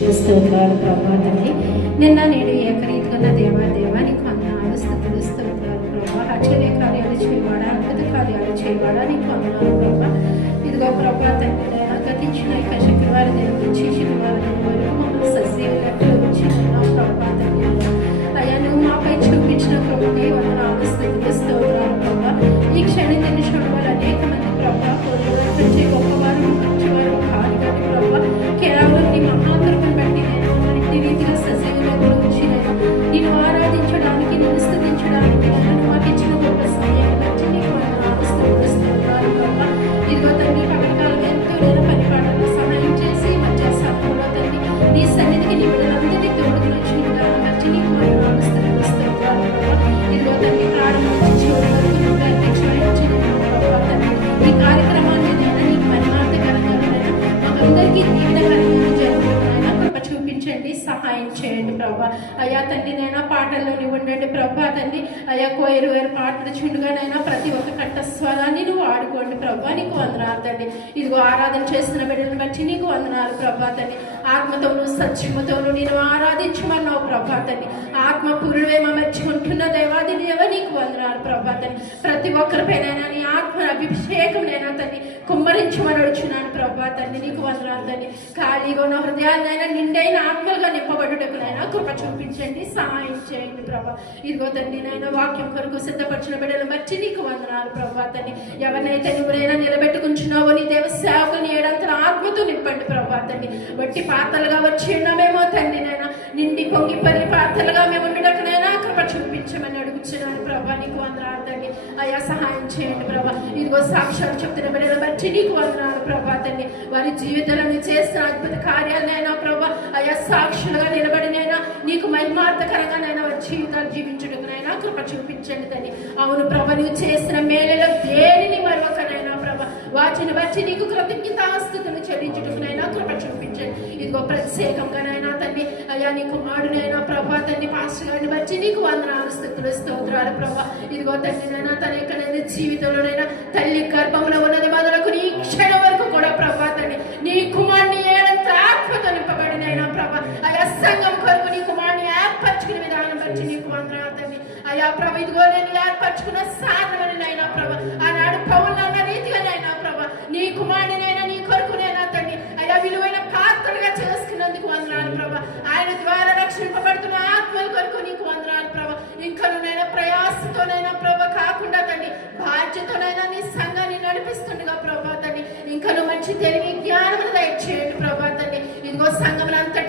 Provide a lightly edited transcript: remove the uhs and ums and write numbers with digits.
స్తోత్రాలు ప్రభా తండ్రి. నిన్న నేడు ఏకరీతిగా నా దేవానికి వందనాలు, స్తుతులు, స్తోత్రాలు ప్రభా. ఆశ్చర్య కార్యాలు చేయవాడా, అద్భుత కార్యాలు చేయవాడా నీకు వందనాలు ప్రభా. ఇదిగో ప్రభా తండ్రి, నేను గతించిన ఇక శుక్రవారం దినం నుంచి శనివారం వరకు మమ్మల్ని సజీవులకు ఉంచిన ప్రభా తండ్రి. అయ్యా నువ్వు మాపై చూపించిన కృపకై వందనాలు, స్తుతులు, స్తోత్రాలు ప్రభా. ఈ క్షణం తిని చూడవాలి అనేక మంది ప్రభా వచ్చే గొప్పవారు మంచివారు కాదు కానీ ప్రభా కేవలం నీ మహాకృపను బట్టి నేను మరిన్ని రీతిగా సజీవులకు ఉంచి నేను ఆరాధించడానికి, నేను స్తుతించడానికి నేను మాకు ఇచ్చిన గొప్ప సమయాన్ని బట్టి నీకు వందనాలు, స్తుతులు, స్తోత్రాలు ప్రభా. ఇదిగో తండ్రి పగలకాలం ఎంతో నేను పరిపాలన సహాయం చేసి మధ్య సమయంలో తండ్రి నీ సన్నిధికి నీ బిడ్డలందరినీ తోడుకుని వచ్చిన దాన్ని బట్టి నీకు వందనాలు, స్తుతులు, స్తోత్రాలు ప్రభా. ఇదిగో తండ్రి ప్రారంభం నుంచి చివరి వరకు నువ్వు అధ్యక్షుడు ప్రభా తండ్రి. ఈ కార్యక్రమాన్ని నేను నీకు మహిమార్థకరంగా మాకందరికీ దీవెనకరంగా జరుగుతున్నాయినా కృప చూపించండి, సహాయం చేయండి ప్రభా. అయ్యా తండ్రి నైనా పాటల్లోని ఉండండి ప్రభా తండ్రి. అయ్యా కోయరు వేరు పాటలు చుండుగానైనా ప్రతి ఒక్క కంఠ స్వరాన్ని నువ్వు ఆడుకోండి ప్రభా. నీకు వందనాలు తండ్రి. ఇదిగో ఆరాధన చేస్తున్న బిడ్డలను బట్టి నీకు వందనాలు ప్రభా తండ్రి. ఆత్మతోను సత్యముతోను నేను ఆరాధించమన్నావు ప్రభా తండ్రి. ఆత్మ పూర్వే మర్చుకుంటున్న దేవాది దేవ నీకు వందనాలు ప్రభా తండ్రి. ప్రతి ఒక్కరిపైనైనా నీ ఆత్మ అభిషేకం నైనా తండ్రి కుమ్మరించమని అడుచున్నాను ప్రభా తండ్రి. నీకు వందనాలు తండ్రి. ఖాళీగా ఉన్న హృదయాలనైనా నిండైన ఆత్మలుగా నింపబడుటకునైనా కృప చూపించండి, సహాయం చేయండి ప్రభా. ఇదిగో తండ్రి నైనా వాక్యం కొరకు సిద్ధపరిచిన బిడ్డలు బట్టి నీకు వందనాలు ప్రభా తండ్రి. ఎవరినైతే నువ్వునైనా నిలబెట్టుకుంటున్నావో నీ దేవ సేవకుని ఏడంతల ఆత్మతో నింపండి ప్రభా తండ్రి. వట్టి పాత్రలుగా వచ్చి ఉన్నామేమో తండ్రి నైనా నిండి పొంగి పరి పాత్రలుగా మేము ఉండటకునైనా కృప చూపించమని అడుగుతున్నాను ప్రభా. నీకు వందనాలు తండ్రి. అయ్యా సహాయం చేయండి ప్రభా. ఇదిగో సాక్ష్యాలు చెప్తున్న బిడ్డలు బట్టి నీకు వందనాలు ప్రభా తండ్రి. వారి జీవితంలో చేస్తున్న అద్భుత కార్యాలనైనా ప్రభా అయ్యా సాక్షులుగా నిలబడినైనా నీకు మహిమార్థకరంగానైనా వారి జీవితాలు జీవించడానికైనా కృప చూపించండి తండ్రి. అవును ప్రభా నువ్వు చేసిన మేలులో దేనిని మరొకనైనా ప్రభా వాటిని బట్టి నీకు కృతజ్ఞతాస్తుతులు చెల్లించుటకునైనా కృప చూపించండి. ఇదిగో ప్రత్యేకంగానైనా తండ్రి అయ్యా నీ కుమారుడైనా ప్రభా తండ్రి పాస్టర్ గారిని బట్టి నీకు వందనాలు, స్తుతులు, స్తోత్రాలు ప్రభా. ఇదిగో తండ్రినైనా తన ఎక్కడైనా జీవితంలోనైనా తల్లి గర్భంలో ఉన్నది మొదలకు నీ క్షణం వరకు కూడా ప్రభా తండ్రి నీ కుమారుని ఏడంత ఆత్మతో నింపబడినైనా ప్రభా అయా సంఘం కొరకు నీ కుమారుని ఏర్పరచుకునే విధానం బట్టి నీకు వందనాలు తండ్రి. అయా ప్రభా ఇదిగో నేను ఏర్పరచుకున్న సాధనమైనా ప్రభా ఆనాడు పౌరులు అన్న రీతిగానైనా ప్రభా నీ కుమారుడినైనా నీ కొరకునైనా తండ్రి అయా విలువైన పాత్రలుగా చేసుకున్నందుకు వందనాలు ప్రభా. ఆయన ద్వారా రక్షింపబడుతున్న ఆత్మల కొరకు నీకు వందనాలు ప్రభా. ఇంకనైనా ప్రయాసతోనైనా ప్రభా కాకుండా తండ్రి బాధ్యతోనైనా నీ సంఘాన్ని నడిపిస్తుండగా ప్రభా తండ్రి ఇంకను మంచి తెలివి జ్ఞానమును దయచేయండి ప్రభా తండ్రి. ఇదిగో సంఘములంతటి